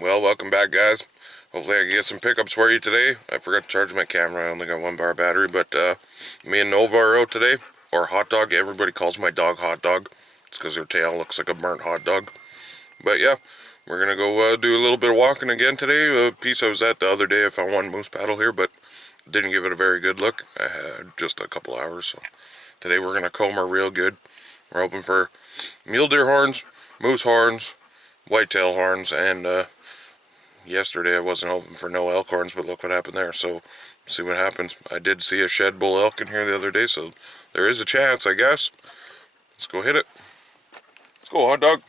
Well, welcome back, guys. Hopefully I can get some pickups for you today. I forgot to charge my camera. I only got 1 bar battery, but me and Nova are out today. Or Hot Dog. Everybody calls my dog Hot Dog. It's because her tail looks like a burnt hot dog. But yeah, we're going to go do a little bit of walking again today. A piece I was at the other day, I found one moose paddle here, but didn't give it a very good look. I had just a couple hours, so today we're going to comb her real good. We're hoping for mule deer horns, moose horns, whitetail horns, and yesterday I wasn't hoping for no elk horns, but look what happened there. So see what happens. I did see a shed bull elk in here the other day, so there is a chance, I guess. Let's go hit it. Let's go, Hot Dog.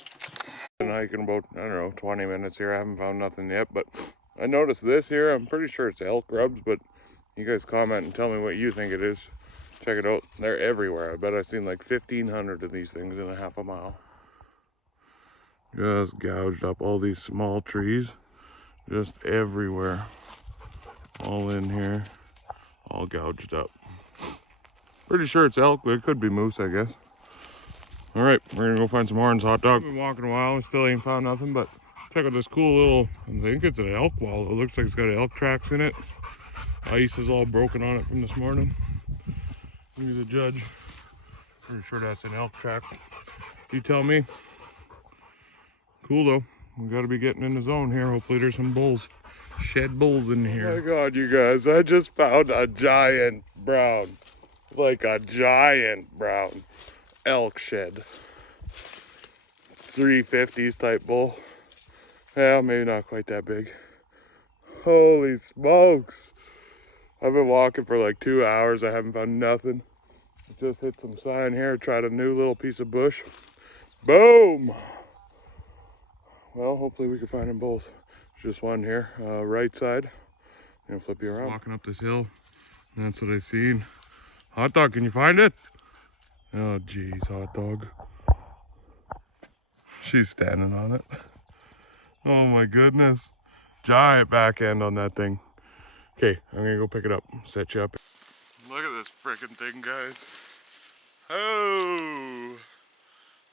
Been hiking about, I don't know, 20 minutes here. I haven't found nothing yet, but I noticed this here. I'm pretty sure it's elk grubs, but you guys comment and tell me what you think it is. Check it out. They're everywhere. I bet I've seen like 1,500 of these things in a half a mile. Just gouged up all these small trees. Just everywhere. All in here. All gouged up. Pretty sure it's elk, but it could be moose, I guess. All right, we're gonna go find some horns, Hot Dog. I've been walking a while, we still ain't found nothing, but check out this cool little, I think it's an elk wall. It looks like it's got elk tracks in it. Ice is all broken on it from this morning. He's a judge. Pretty sure that's an elk track. You tell me. Cool though. We gotta be getting in the zone here. Hopefully there's some bulls. Shed bulls in here. Oh my God, you guys, I just found a giant brown. Like a giant brown elk shed. 350s type bull. Yeah, maybe not quite that big. Holy smokes. I've been walking for like 2 hours. I haven't found nothing. Just hit some sign here, tried a new little piece of bush. Boom! Well, hopefully we can find them both. There's just one here, right side. I'm gonna flip you around. Walking up this hill, and that's what I seen. Hot Dog, can you find it? Oh, geez, Hot Dog. She's standing on it. Oh my goodness. Giant back end on that thing. Okay, I'm gonna go pick it up, set you up. Look at this freaking thing, guys. Oh,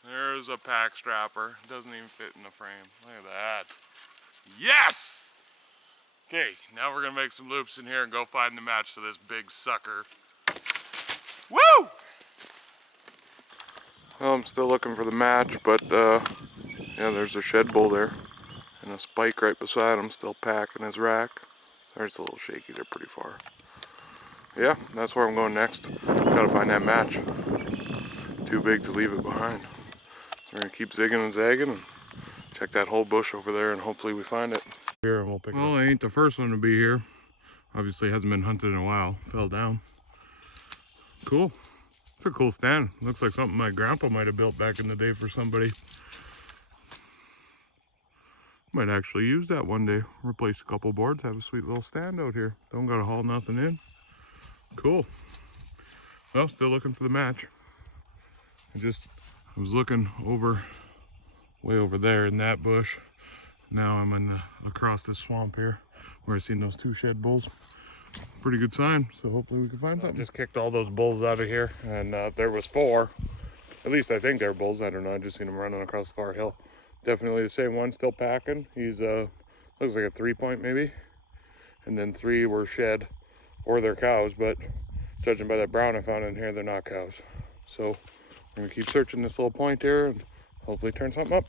there's a pack strapper. Doesn't even fit in the frame. Look at that. Yes! Okay, now we're gonna make some loops in here and go find the match to this big sucker. Woo! Well, I'm still looking for the match, but yeah, there's a shed bull there. And a spike right beside him, still packing his rack. Sorry, it's a little shaky, they're pretty far. Yeah, that's where I'm going next. Gotta find that match. Too big to leave it behind. We're gonna keep zigging and zagging and check that whole bush over there and hopefully we find it. Here and we'll pick it up. Well, I ain't the first one to be here. Obviously hasn't been hunted in a while. Fell down. Cool. It's a cool stand. Looks like something my grandpa might have built back in the day for somebody. Might actually use that one day. Replace a couple boards, have a sweet little stand out here. Don't gotta haul nothing in. Cool. Well, still looking for the match. I was looking over, way over there in that bush. Now I'm in across this swamp here where I seen those 2 shed bulls. Pretty good sign, so hopefully we can find something. Just kicked all those bulls out of here, and there was 4. At least I think they're bulls. I don't know. I just seen them running across the far hill. Definitely the same one, still packing. He's looks like a 3-point maybe, and then 3 were shed, or they're cows. But judging by that brown I found in here, they're not cows. So I'm gonna keep searching this little point here and hopefully turn something up.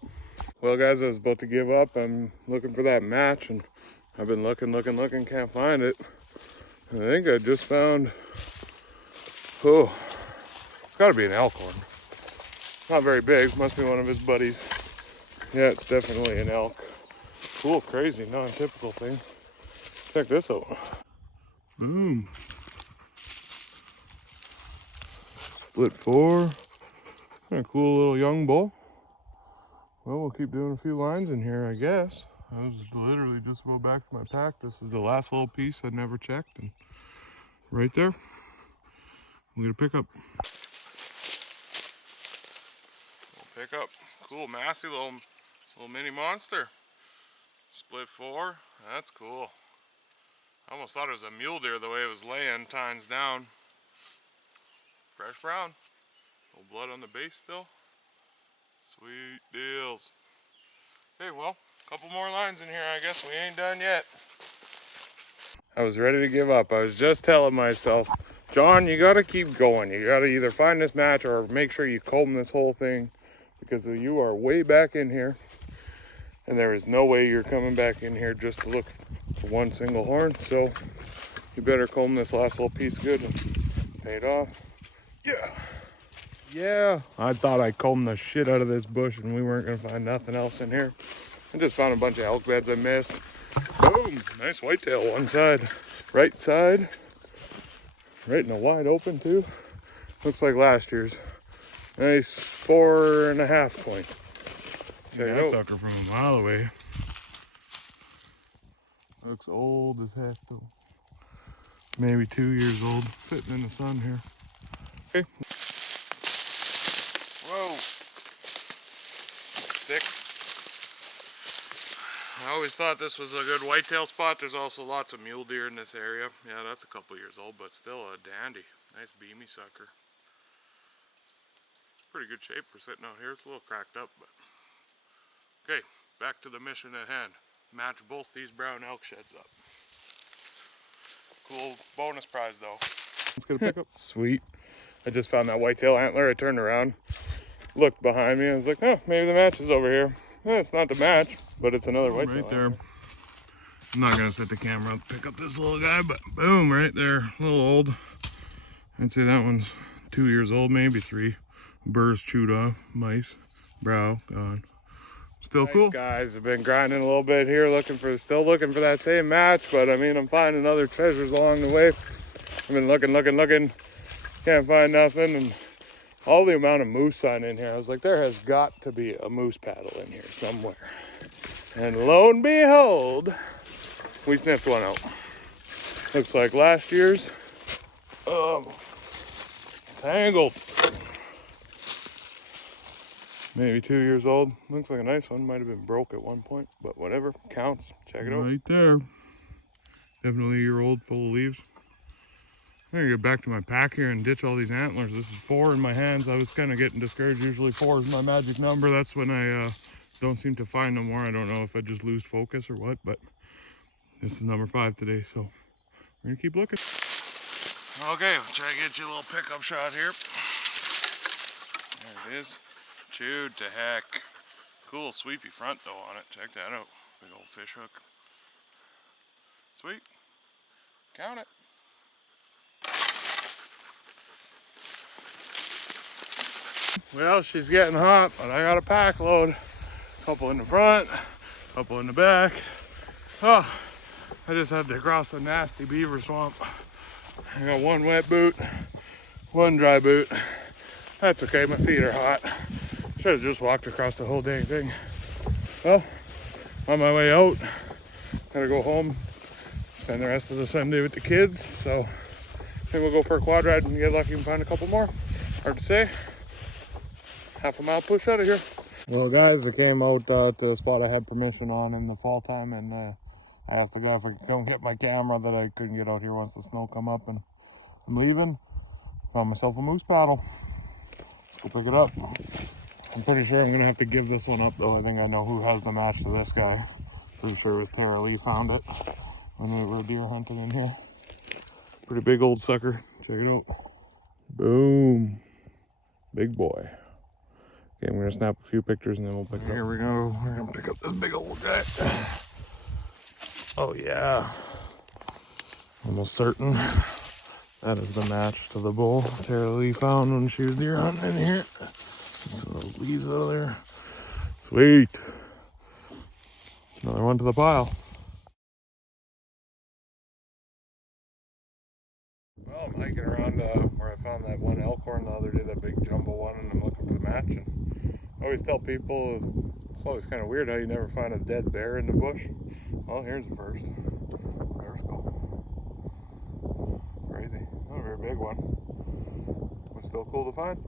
Well, guys, I was about to give up. I'm looking for that match, and I've been looking, can't find it. I think I just found, oh, it's gotta be an elk horn. Not very big, must be one of his buddies. Yeah, it's definitely an elk. Cool, crazy, non-typical thing. Check this out. Boom. Split 4. Kind of cool little young bull. Well, we'll keep doing a few lines in here, I guess. I was literally just about back to my pack. This is the last little piece I never checked, and right there, we'll get a pickup. We'll pick up. Cool, massy little mini monster. Split 4. That's cool. I almost thought it was a mule deer the way it was laying, tines down. Fresh brown. A little blood on the base still. Sweet deals. Hey, well, Couple more lines in here, I guess we ain't done yet. I was ready to give up. I was just telling myself, John, you gotta keep going. You gotta either find this match or make sure you comb this whole thing, because you are way back in here and there is no way you're coming back in here just to look for one single horn. So you better comb this last little piece good and pay it off. Yeah, I thought I combed the shit out of this bush and we weren't gonna find nothing else in here. I just found a bunch of elk beds I missed. Boom, nice whitetail one side. Right side, right in the wide open too. Looks like last year's. Nice 4.5 point. Check it out. Sucker from a mile away. Looks old as heck though. Maybe 2 years old, sitting in the sun here. Okay. Whoa. Thick. I always thought this was a good whitetail spot. There's also lots of mule deer in this area. Yeah, that's a couple years old, but still a dandy. Nice beamy sucker. Pretty good shape for sitting out here. It's a little cracked up, but okay, back to the mission at hand. Match both these brown elk sheds up. Cool bonus prize though. Let's get a pickup. Sweet. I just found that whitetail antler. I turned around, looked behind me. I was like, oh, maybe the match is over here. It's not the match, but it's another whitetail right there. Antler. I'm not gonna set the camera up, pick up this little guy, but boom, right there. A little old. I'd say that one's 2 years old, maybe 3. Burrs chewed off, mice, brow gone. Still nice, cool. Guys, I've been grinding a little bit here, still looking for that same match, but I mean, I'm finding other treasures along the way. I've been looking, can't find nothing, and all the amount of moose sign in here, I was like, there has got to be a moose paddle in here somewhere. And lo and behold, we sniffed one out. Looks like last year's. Tangled. Maybe 2 years old. Looks like a nice one. Might have been broke at one point, but whatever. Counts. Check it out. Right there. Definitely a year old, full of leaves. I'm gonna get back to my pack here and ditch all these antlers. This is 4 in my hands. I was kind of getting discouraged. Usually 4 is my magic number. That's when I don't seem to find no more. I don't know if I just lose focus or what, but this is number 5 today, so we're gonna keep looking. Okay, we'll try to get you a little pickup shot here. There it is. Chewed to heck. Cool sweepy front though on it. Check that out. Big old fish hook. Sweet. Count it. Well, she's getting hot, but I got a pack load. Couple in the front, couple in the back. Oh, I just had to cross a nasty beaver swamp. I got 1 wet boot, 1 dry boot. That's okay, my feet are hot. Should have just walked across the whole dang thing. Well, on my way out, gotta go home, spend the rest of the Sunday with the kids. So I think we'll go for a quad ride and get lucky and find a couple more. Hard to say. Half a mile push out of here. Well guys, I came out to a spot I had permission on in the fall time, and I asked the guy if I could come get my camera that I couldn't get out here once the snow come up, and I'm leaving. Found myself a moose paddle. Let's go pick it up. I'm pretty sure I'm gonna have to give this one up though. I think I know who has the match to this guy. Pretty sure it was Tara Lee found it when we were deer hunting in here. Pretty big old sucker. Check it out. Boom. Big boy. Okay, I'm gonna snap a few pictures and then we'll pick it up. Here we go. We're gonna pick up this big old guy. Oh yeah. Almost certain that is the match to the bull Tara Lee found when she was deer hunting in here. Some little leaves out of there. Sweet. Another one to the pile. Well, I'm hiking around where I found that one elk horn the other day, that big jumbo one, and I'm looking for the match. And I always tell people it's always kind of weird how you never find a dead bear in the bush. Well, here's the first. Bear skull. Crazy. Not a very big one, but still cool to find.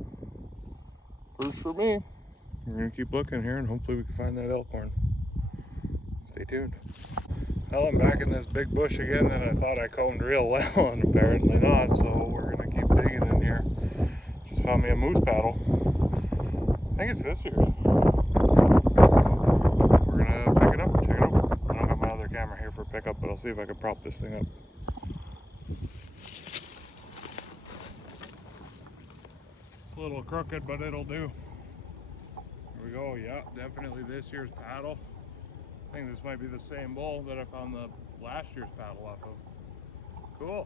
First for me. We're gonna keep looking here and hopefully we can find that elk horn. Stay tuned. Well, I'm back in this big bush again that I thought I combed real well, and apparently not, so we're gonna keep digging in here. Just found me a moose paddle. I think it's this year's. We're gonna pick it up. camera here for pickup, but I'll see if I can prop this thing up. It's a little crooked, but it'll do. Here we go. Yeah, definitely this year's paddle. I think this might be the same bull that I found the last year's paddle off of. Cool.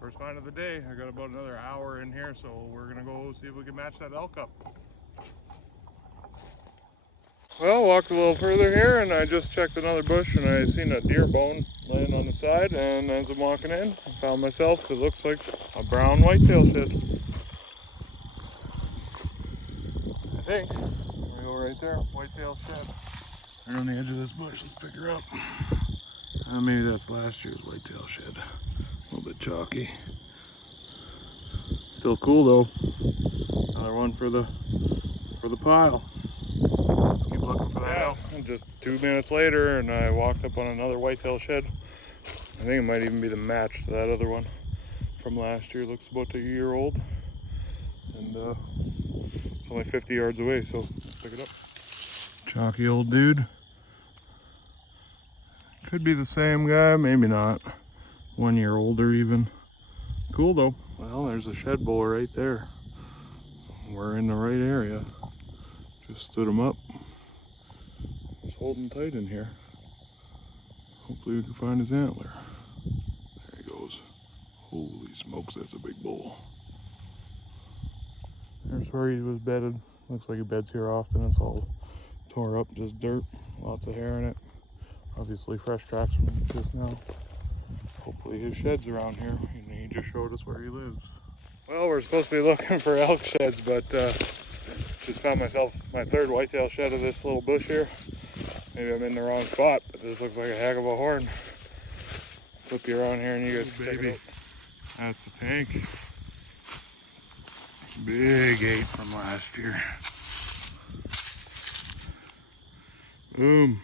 First find of the day. I got about another hour in here, so we're gonna go see if we can match that elk up. Well, walked a little further here and I just checked another bush and I seen a deer bone laying on the side, and as I'm walking in, I found myself, it looks like a brown whitetail shed. I think. There we go right there, whitetail shed. Right on the edge of this bush, let's pick her up. Maybe that's last year's whitetail shed. A little bit chalky. Still cool though. Another one for the pile. Let's keep looking for that elk. Just 2 minutes later and I walked up on another whitetail shed. I think it might even be the match to that other one from last year. Looks about a year old. And it's only 50 yards away, so let's pick it up. Chalky old dude. Could be the same guy, maybe not. 1 year older even. Cool though. Well, there's a shed bull right there. We're in the right area. Just stood him up. He's holding tight in here. Hopefully we can find his antler. There he goes. Holy smokes, that's a big bull. There's where he was bedded. Looks like he beds here often. It's all tore up, just dirt. Lots of hair in it. Obviously fresh tracks from just now. Hopefully his shed's around here, and he just showed us where he lives. Well, we're supposed to be looking for elk sheds, but just found myself my third whitetail shed of this little bush here. Maybe I'm in the wrong spot, but this looks like a heck of a horn. Flip you around here and you guys can check it out. That's the tank. Big 8 from last year. Boom.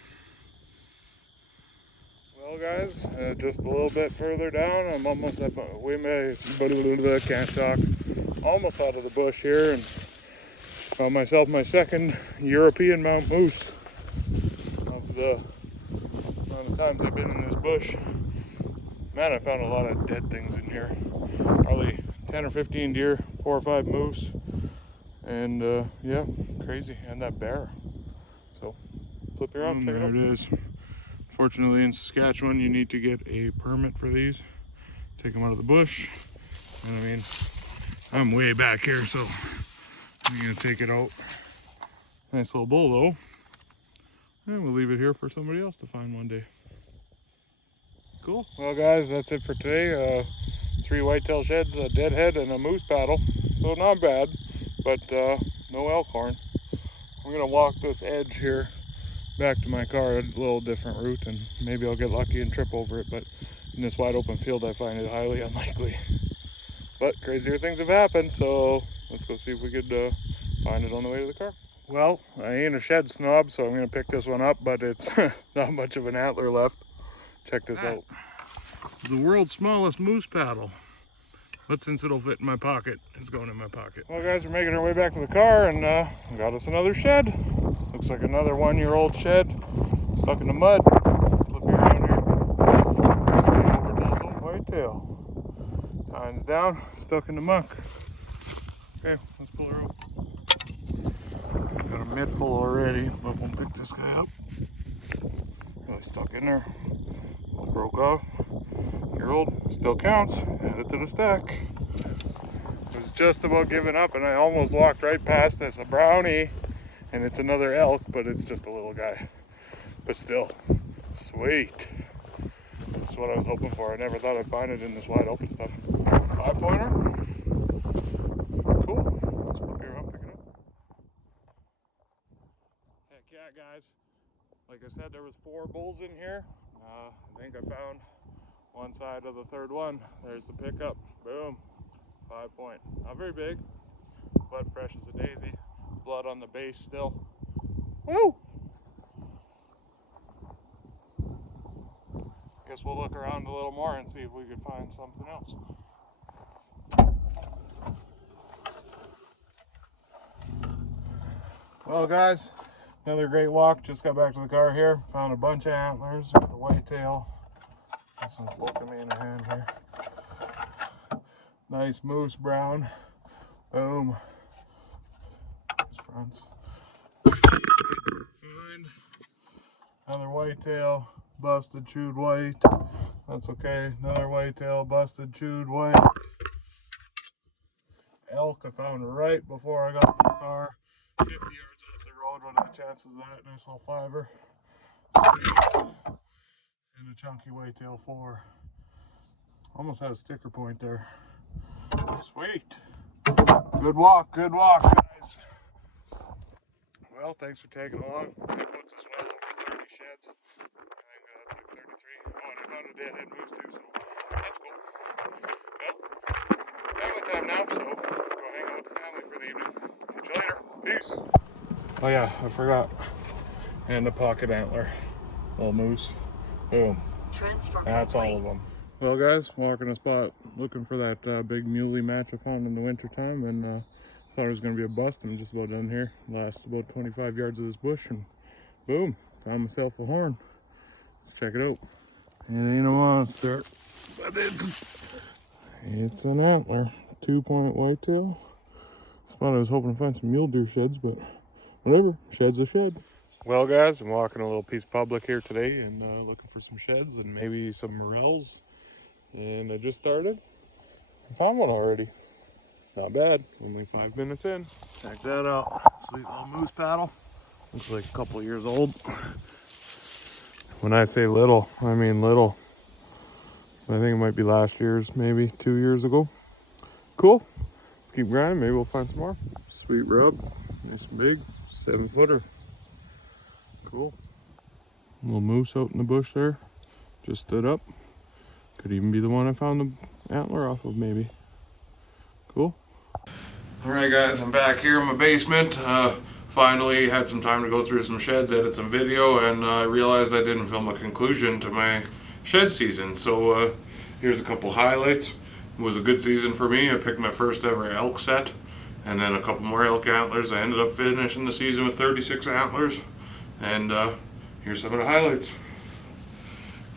Well guys, just a little bit further down, I'm almost up, can't talk, almost out of the bush here, and found myself my second European mount moose of the amount of times I've been in this bush. Man, I found a lot of dead things in here. Probably 10 or 15 deer, 4 or 5 moose, and yeah, crazy, and that bear. So, flip you around, check it out. There it is. Fortunately, in Saskatchewan, you need to get a permit for these. Take them out of the bush. And I mean, I'm way back here, so I'm gonna take it out. Nice little bull, though. And we'll leave it here for somebody else to find one day. Cool. Well, guys, that's it for today. 3 whitetail sheds, a deadhead, and a moose paddle. So not bad, but no elk horn. I'm gonna walk this edge here back to my car, a little different route, and maybe I'll get lucky and trip over it, but in this wide open field I find it highly unlikely. But crazier things have happened, so let's go see if we could find it on the way to the car. Well, I ain't a shed snob, so I'm gonna pick this one up, but it's not much of an antler left. Check this out. The world's smallest moose paddle. But since it'll fit in my pocket, it's going in my pocket. Well guys, we're making our way back to the car and got us another shed. Looks like another 1 year old shed. Stuck in the mud. Flip you around here. Whitetail. Time's down, stuck in the muck. Okay, let's pull her up. Got a mitt full already, but we'll pick this guy up. Really stuck in there. Broke off. Year old, still counts. Add it to the stack. Was just about giving up and I almost walked right past this, a brownie, and it's another elk, but it's just a little guy. But still, sweet. This is what I was hoping for. I never thought I'd find it in this wide open stuff. 5-pointer. Cool. Let's flip you around, pick it up. Heck yeah, guys. Like I said, there was 4 bulls in here. I think I found one side of the third one. There's the pickup. Boom. 5-point. Not very big, but fresh as a daisy. Blood on the base still. Woo! Guess we'll look around a little more and see if we could find something else. Well guys, Another great walk. Just got back to the car here. Found a bunch of antlers. Got a whitetail. Got some look at me in the hand here. Nice moose brown. Boom. His fronts. Find another whitetail. Busted, chewed white. That's okay. Another whitetail. Busted, chewed white. Elk I found right before I got in the car. 50 yards off the road. What are the chances of that? Nice little fiver. And a chunky whitetail 4. Almost had a sticker point there. Sweet. Good walk, guys. Well, thanks for tagging along. That puts us well over 30 sheds. I think that's like 33. Oh, and I found a deadhead moose too, so that's cool. Well, family time now, so go hang out with the family for the evening. Catch you later. Peace. Oh yeah, I forgot. And the pocket antler. Little moose. Boom. That's all of them. Well guys, walking a spot looking for that big muley match I found in the winter time, and thought it was going to be a bust. I'm just about done here. Last about 25 yards of this bush, and boom, found myself a horn. Let's check it out. It ain't a monster, but it's an antler. 2-point whitetail. Spot I was hoping to find some mule deer sheds, but whatever, shed's a shed. Well guys, I'm walking a little piece public here today and looking for some sheds and maybe some morels. And I just started. I found one already. Not bad. Only 5 minutes in. Check that out. Sweet little moose paddle. Looks like a couple years old. When I say little, I mean little. I think it might be last year's, maybe 2 years ago. Cool. Let's keep grinding. Maybe we'll find some more. Sweet rub. Nice and big. 7-footer. Cool. Little moose out in the bush there. Just stood up. Could even be the one I found the antler off of, maybe. Cool. Alright guys, I'm back here in my basement. Finally had some time to go through some sheds, edit some video, and I realized I didn't film a conclusion to my shed season. So here's a couple highlights. It was a good season for me. I picked my first ever elk set, and then a couple more elk antlers. I ended up finishing the season with 36 antlers, and here's some of the highlights.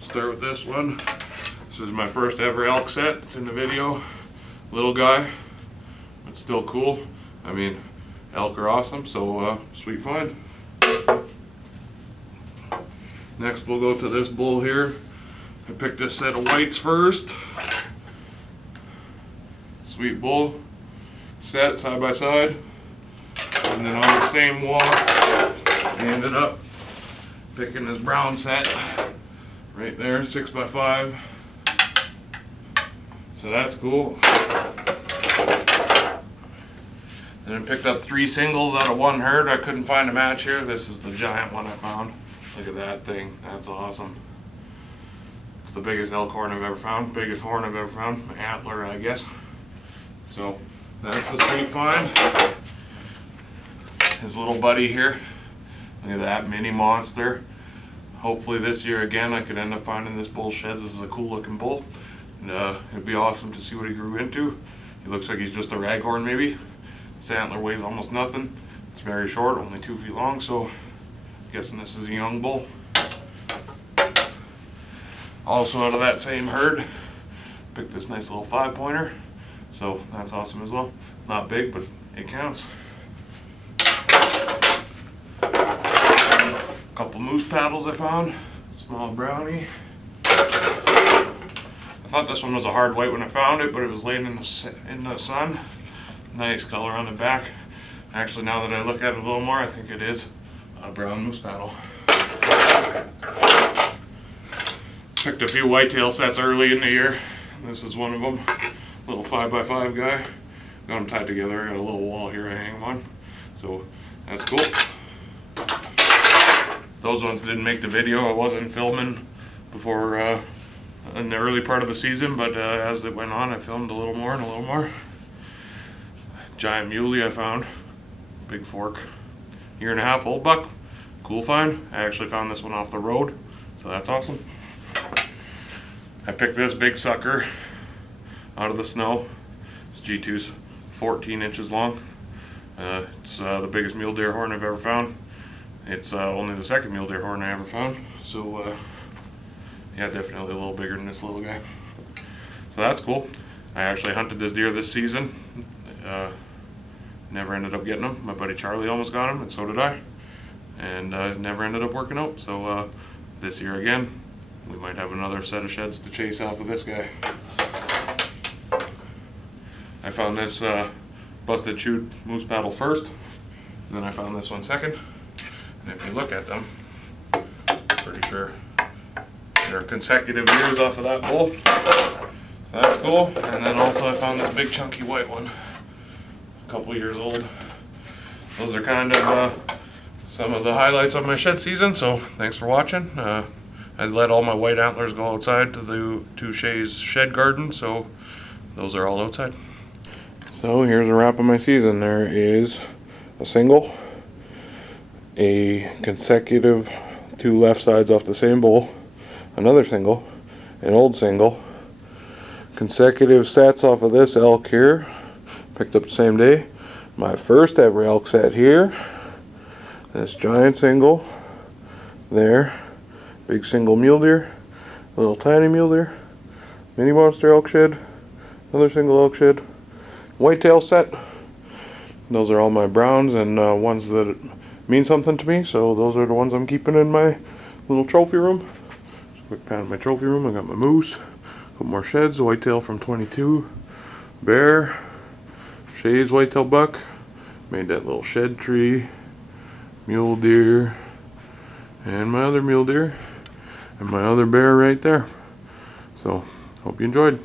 Start with this one. This is my first ever elk set. It's in the video. Little guy, but still cool. I mean, elk are awesome, so sweet find. Next we'll go to this bull here. I picked this set of whites first. Sweet bull. Set side by side. And then on the same walk, I ended up picking this brown set. Right there, 6x5. So that's cool. And I picked up 3 singles out of 1 herd. I couldn't find a match here. This is the giant one I found. Look at that thing. That's awesome. It's the biggest elk horn I've ever found. Biggest horn I've ever found. My antler, I guess. So that's the sweet find. His little buddy here. Look at that mini monster. Hopefully this year again I could end up finding this bull sheds. This is a cool looking bull. And it'd be awesome to see what he grew into. He looks like he's just a raghorn maybe. This antler weighs almost nothing. It's very short, only 2 feet long, so I'm guessing this is a young bull. Also out of that same herd, picked this nice little 5-pointer. So that's awesome as well. Not big, but it counts. Couple moose paddles I found. Small brownie. I thought this one was a hard white when I found it, but it was laying in the sun. Nice color on the back. Actually, now that I look at it a little more, I think it is a brown moose paddle. Picked a few whitetail sets early in the year. This is one of them. Little 5x5 guy. Got them tied together. I got a little wall here I hang them on. So that's cool. Those ones didn't make the video. I wasn't filming before in the early part of the season, but as it went on, I filmed a little more and a little more. Giant muley I found. Big fork. 1.5 year old buck. Cool find. I actually found this one off the road, so that's awesome. I picked this big sucker out of the snow. This G2's 14 inches long. It's the biggest mule deer horn I've ever found. It's only the second mule deer horn I ever found. So yeah, definitely a little bigger than this little guy. So that's cool. I actually hunted this deer this season. Never ended up getting him. My buddy Charlie almost got him, and so did I. And never ended up working out. So this year again, we might have another set of sheds to chase off of this guy. I found this busted chewed moose paddle first, and then I found this one second. And if you look at them, pretty sure they're consecutive years off of that bull. So that's cool. And then also I found this big chunky white one, a couple years old. Those are kind of some of the highlights of my shed season, so thanks for watching. I let all my white antlers go outside to Shay's shed garden, so those are all outside. So here's a wrap of my season. There is a single, a consecutive 2 left sides off the same bull, another single, an old single, consecutive sets off of this elk here, picked up the same day, my first ever elk set here, this giant single there, big single mule deer, little tiny mule deer, mini monster elk shed, another single elk shed, whitetail set. Those are all my browns and ones that mean something to me, so those are the ones I'm keeping in my little trophy room. Just a quick pan of my trophy room. I got my moose, a couple more sheds, a whitetail from 22, bear, Shay's whitetail buck, made that little shed tree, mule deer, and my other mule deer, and my other bear right there. So, hope you enjoyed.